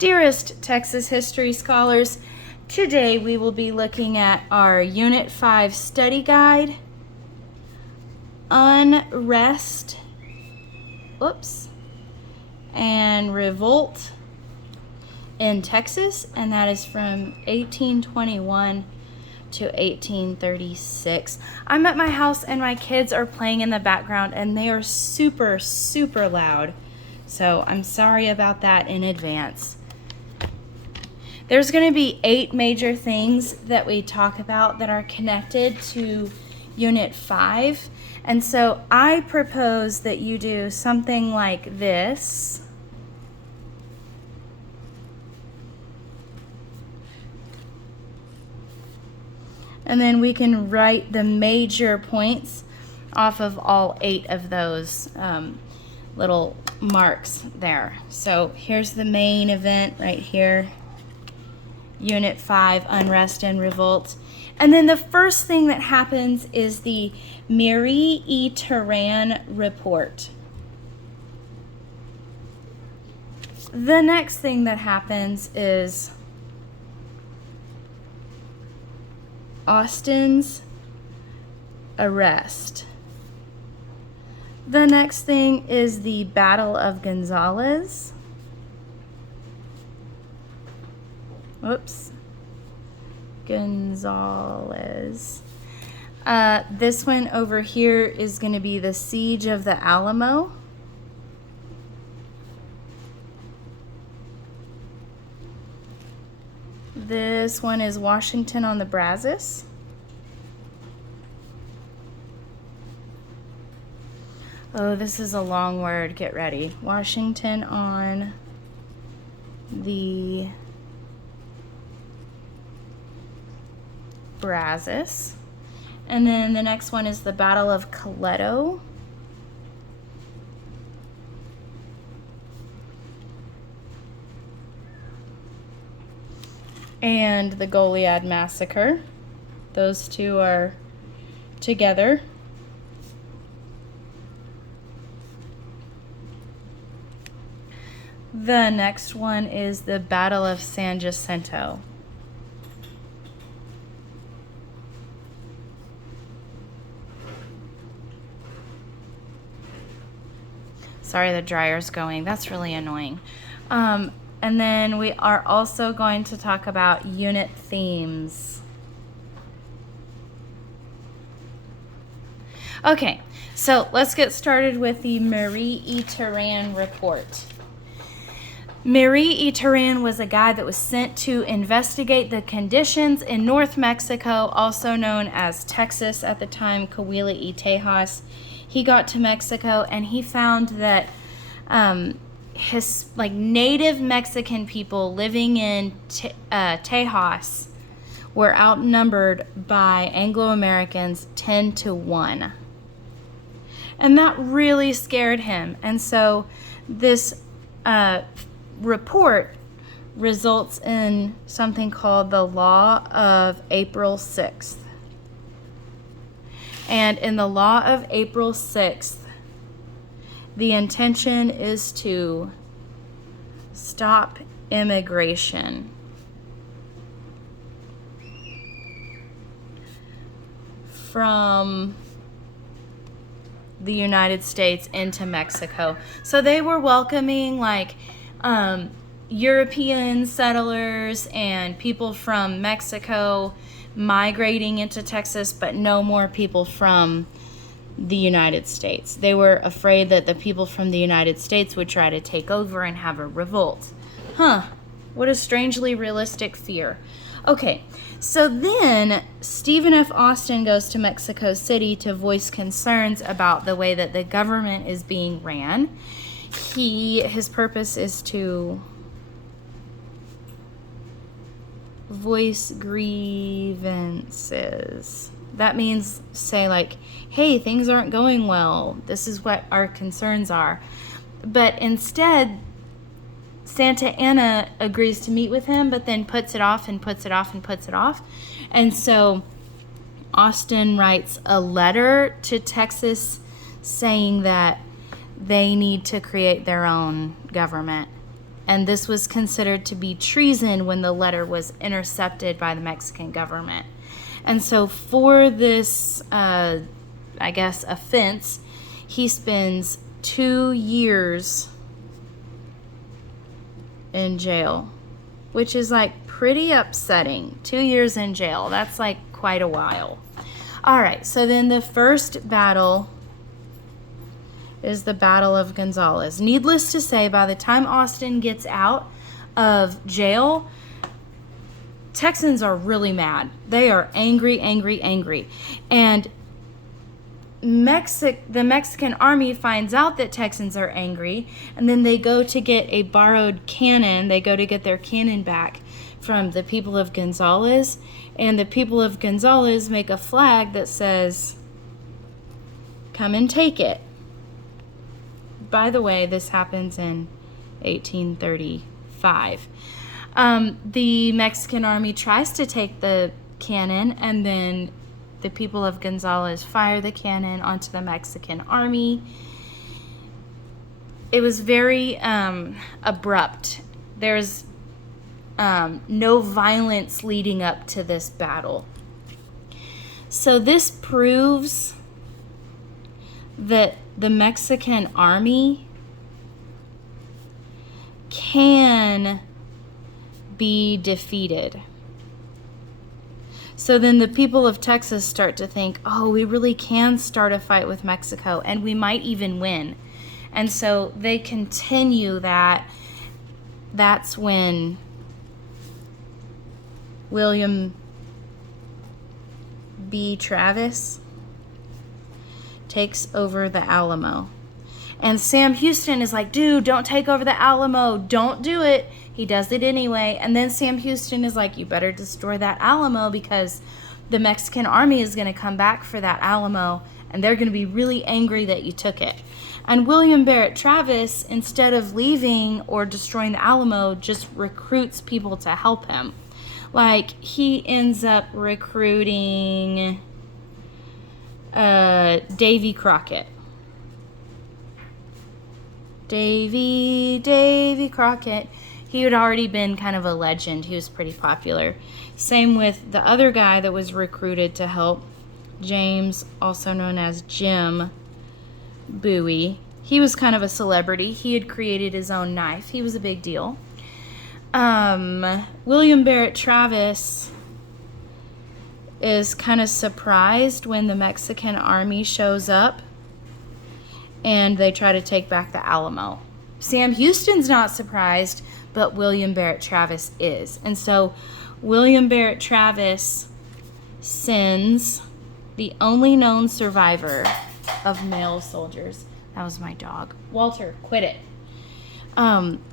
Dearest Texas history scholars, today we will be looking at our Unit 5 study guide, Unrest, and Revolt in Texas, and that is from 1821 to 1836. I'm at my house and my kids are playing in the background and they are super, super loud. So I'm sorry about that in advance. There's going to be 8 major things that we talk about that are connected to Unit 5. And so I propose that you do something like this. And then we can write the major points off of all 8 of those little marks there. So here's the main event right here. Unit 5, Unrest and Revolt. And then the first thing that happens is the Marie-E-Terran report. The next thing that happens is Austin's arrest. The next thing is the Battle of Gonzales. Gonzales. This one over here is going to be the Siege of the Alamo. This one is Washington on the Brazos. Oh, this is a long word. Get ready. Washington on the Brazos. And then the next one is the Battle of Coleto. And the Goliad Massacre. Those two are together. The next one is the Battle of San Jacinto. Sorry, the dryer's going. That's really annoying. And then we are also going to talk about unit themes. Okay, so let's get started with the Marie-E-Terran report. Marie-E-Terran was a guy that was sent to investigate the conditions in North Mexico, also known as Texas at the time, Coahuila y Tejas. He got to Mexico and he found that native Mexican people living in Tejas were outnumbered by Anglo-Americans 10-1. And that really scared him. And so this report results in something called the Law of April 6th. And in the Law of April 6th, the intention is to stop immigration from the United States into Mexico. So they were welcoming European settlers and people from Mexico migrating into Texas, but no more people from the United States. They were afraid that the people from the United States would try to take over and have a revolt. What a strangely realistic fear. Okay, so then Stephen F. Austin goes to Mexico City to voice concerns about the way that the government is being ran. His purpose is to voice grievances. That means say hey, things aren't going well. This is what our concerns are. But instead, Santa Anna agrees to meet with him, but then puts it off and puts it off and puts it off. And so Austin writes a letter to Texas saying that they need to create their own government And this was considered to be treason when the letter was intercepted by the Mexican government. And so for this, I guess, offense, he spends 2 years in jail, which is like pretty upsetting. 2 years in jail. That's like quite a while. All right, so then the first battle is the Battle of Gonzales. Needless to say, by the time Austin gets out of jail, Texans are really mad. They are angry, angry, angry. And the Mexican army finds out that Texans are angry, and then they go to get a borrowed cannon. They go to get their cannon back from the people of Gonzales, and the people of Gonzales make a flag that says, "Come and take it." By the way, this happens in 1835. The Mexican army tries to take the cannon, and then the people of Gonzales fire the cannon onto the Mexican army. It was very abrupt. There's no violence leading up to this battle. So this proves that the Mexican army can be defeated. So then the people of Texas start to think, oh, we really can start a fight with Mexico, and we might even win. And so they continue that. That's when William B. Travis takes over the Alamo. And Sam Houston is like, dude, don't take over the Alamo. Don't do it. He does it anyway. And then Sam Houston is like, you better destroy that Alamo because the Mexican army is going to come back for that Alamo, and they're going to be really angry that you took it. And William Barrett Travis, instead of leaving or destroying the Alamo, just recruits people to help him. Like, he ends up recruiting Davy Crockett. Davy Crockett. He had already been kind of a legend. He was pretty popular. Same with the other guy that was recruited to help, James, also known as Jim Bowie. He was kind of a celebrity. He had created his own knife. He was a big deal. William Barrett Travis is kind of surprised when the Mexican army shows up and they try to take back the Alamo. Sam Houston's not surprised, but William Barrett Travis is. And so William Barrett Travis sends the only known survivor of male soldiers. That was my dog. Walter, quit it.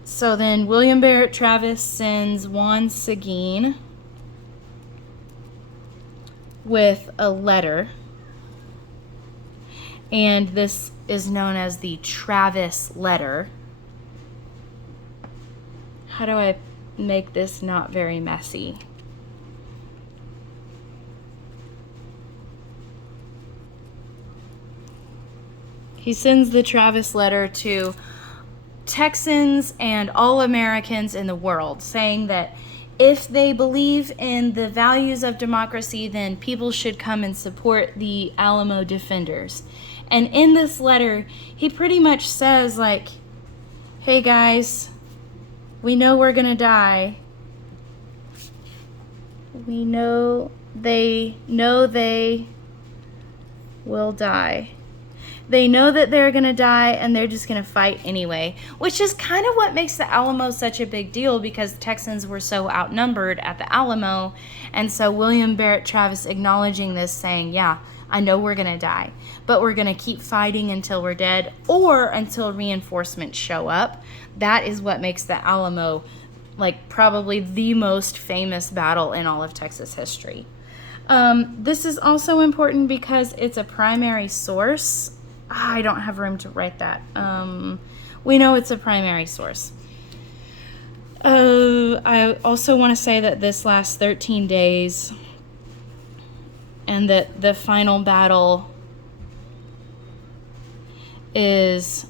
So then William Barrett Travis sends Juan Seguin with a letter. And this is known as the Travis letter. How do I make this not very messy? He sends the Travis letter to Texans and all Americans in the world, saying that if they believe in the values of democracy, then people should come and support the Alamo defenders. And in this letter, he pretty much says, like, hey guys, we know we're gonna die. We know they will die. They know that they're going to die, and they're just going to fight anyway, which is kind of what makes the Alamo such a big deal, because Texans were so outnumbered at the Alamo. And so William Barrett Travis acknowledging this, saying, yeah, I know we're going to die, but we're going to keep fighting until we're dead or until reinforcements show up. That is what makes the Alamo like probably the most famous battle in all of Texas history. This is also important because it's a primary source. I don't have room to write that. We know it's a primary source. I also want to say that this lasts 13 days and that the final battle is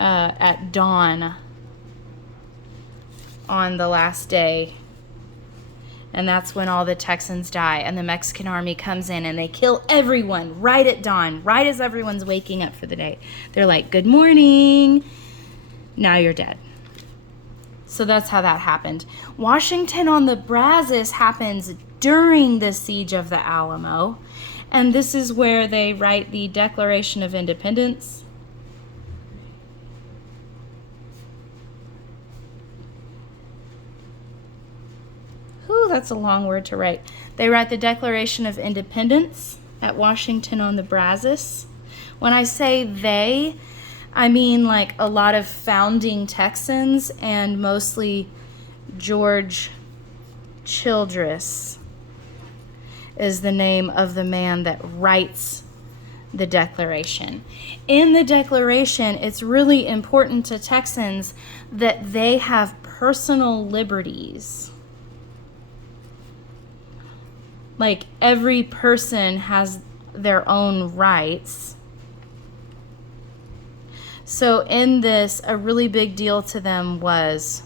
at dawn. on the last day. And that's when all the Texans die, and the Mexican army comes in and they kill everyone right at dawn, right as everyone's waking up for the day. They're like, good morning, now you're dead. So that's how that happened. Washington on the Brazos happens during the siege of the Alamo, and this is where they write the Declaration of Independence. That's a long word to write. They write the Declaration of Independence at Washington on the Brazos. When I say they, I mean like a lot of founding Texans and mostly George Childress is the name of the man that writes the Declaration. In the Declaration, it's really important to Texans that they have personal liberties. Like, every person has their own rights. So in this, a really big deal to them was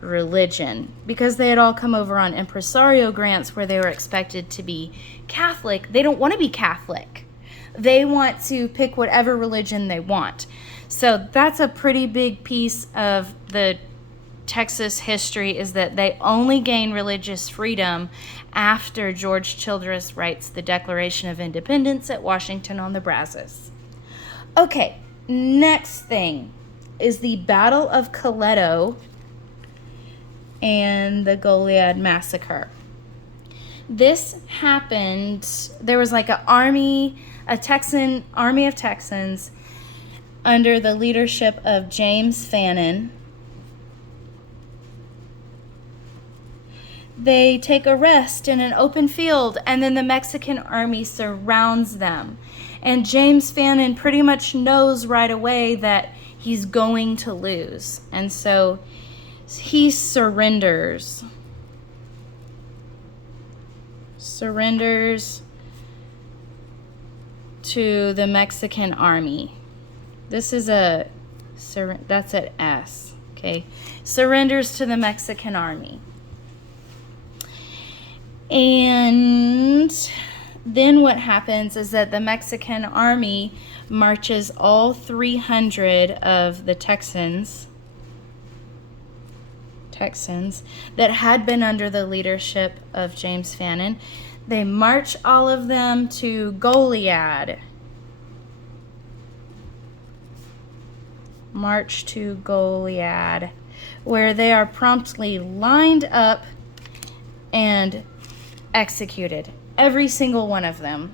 religion, because they had all come over on impresario grants where they were expected to be Catholic. They don't want to be Catholic. They want to pick whatever religion they want. So that's a pretty big piece of the Texas history, is that they only gain religious freedom after George Childress writes the Declaration of Independence at Washington on the Brazos. Okay, next thing is the Battle of Coleto and the Goliad Massacre. This happened, there was like a Texan army of Texans under the leadership of James Fannin. They take a rest in an open field, and then the Mexican army surrounds them. And James Fannin pretty much knows right away that he's going to lose. And so he surrenders. Surrenders to the Mexican army. This is that's an S, okay? Surrenders to the Mexican army. And then what happens is that the Mexican army marches all 300 of the Texans that had been under the leadership of James Fannin. They march all of them to Goliad. March to Goliad, where they are promptly lined up and executed, every single one of them.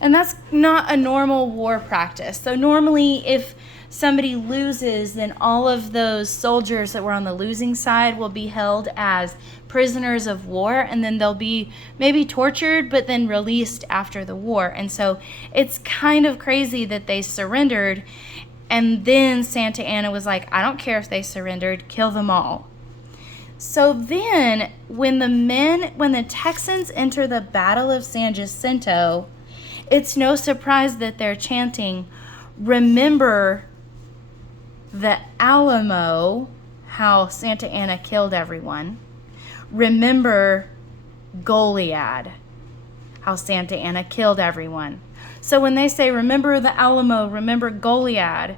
And that's not a normal war practice. So normally if somebody loses, then all of those soldiers that were on the losing side will be held as prisoners of war, and then they'll be maybe tortured but then released after the war. And so it's kind of crazy that they surrendered, and then Santa Anna was like, I don't care if they surrendered, kill them all. So then when the Texans enter the Battle of San Jacinto, it's no surprise that they're chanting, remember the Alamo, how Santa Anna killed everyone. Remember Goliad, how Santa Anna killed everyone. So when they say, remember the Alamo, remember Goliad,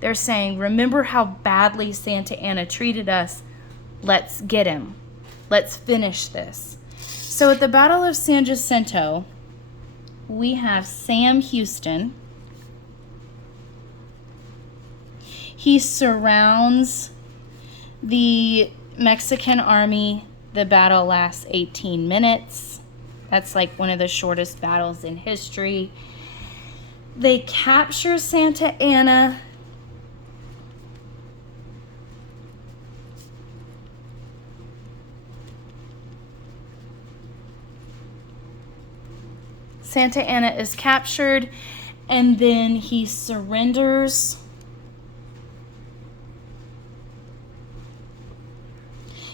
they're saying, remember how badly Santa Anna treated us. Let's get him. Let's finish this. So at the Battle of San Jacinto, we have Sam Houston. He surrounds the Mexican army. The battle lasts 18 minutes. That's like one of the shortest battles in history. They capture Santa Anna. Santa Anna is captured, and then he surrenders.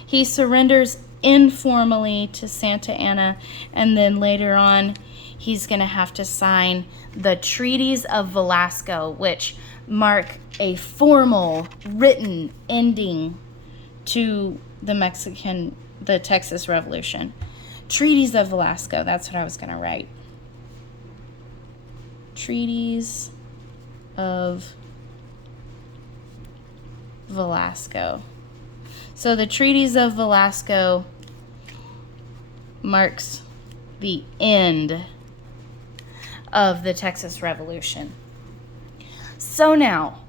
He surrenders informally to Santa Anna, and then later on he's going to have to sign the Treaties of Velasco, which mark a formal written ending to the Texas Revolution. Treaties of Velasco, that's what I was going to write. Treaties of Velasco. So the Treaties of Velasco marks the end of the Texas Revolution. So now,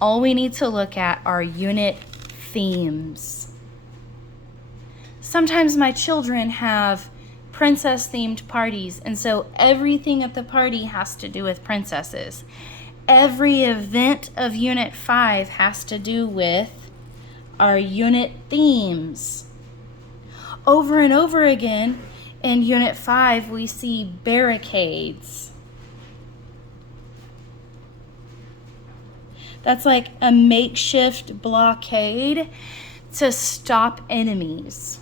all we need to look at are unit themes. Sometimes my children have princess-themed parties, and so everything at the party has to do with princesses. Every event of Unit 5 has to do with our unit themes. Over and over again in Unit 5, we see barricades. That's like a makeshift blockade to stop enemies.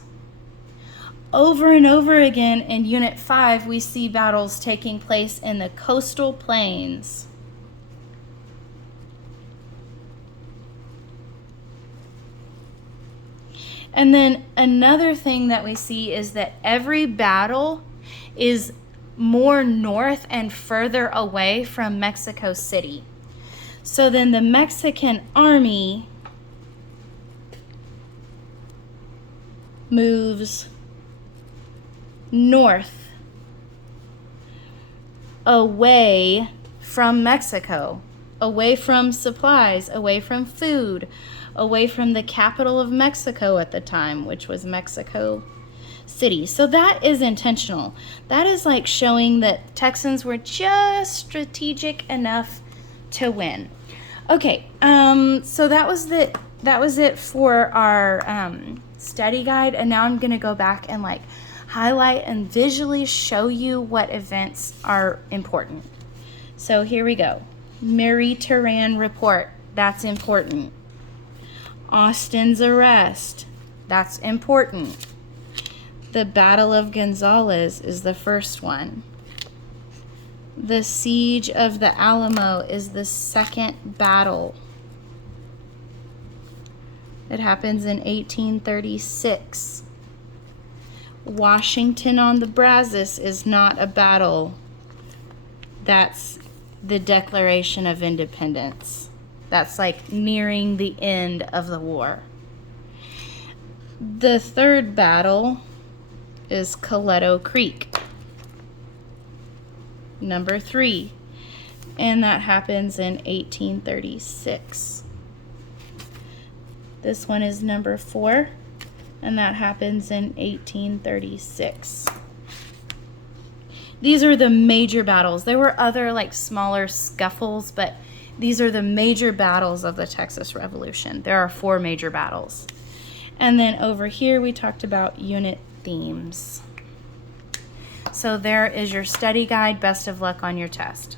Over and over again in Unit 5, we see battles taking place in the coastal plains. And then another thing that we see is that every battle is more north and further away from Mexico City. So then the Mexican army moves north, away from Mexico, away from supplies, away from food, away from the capital of Mexico at the time, which was Mexico City. So that is intentional. That is like showing that Texans were just strategic enough to win. Okay, so that was it for our study guide, and now I'm gonna go back and like highlight and visually show you what events are important. So here we go. Marie-Terran report, that's important. Austin's arrest, that's important. The Battle of Gonzales is the first one. The Siege of the Alamo is the second battle. It happens in 1836. Washington on the Brazos is not a battle. That's the Declaration of Independence. That's like nearing the end of the war. The third battle is Coleto Creek, number 3, and that happens in 1836. This one is number 4, and that happens in 1836. These are the major battles. There were other like smaller scuffles, but these are the major battles of the Texas Revolution. There are 4 major battles. And then over here we talked about unit themes. So there is your study guide. Best of luck on your test.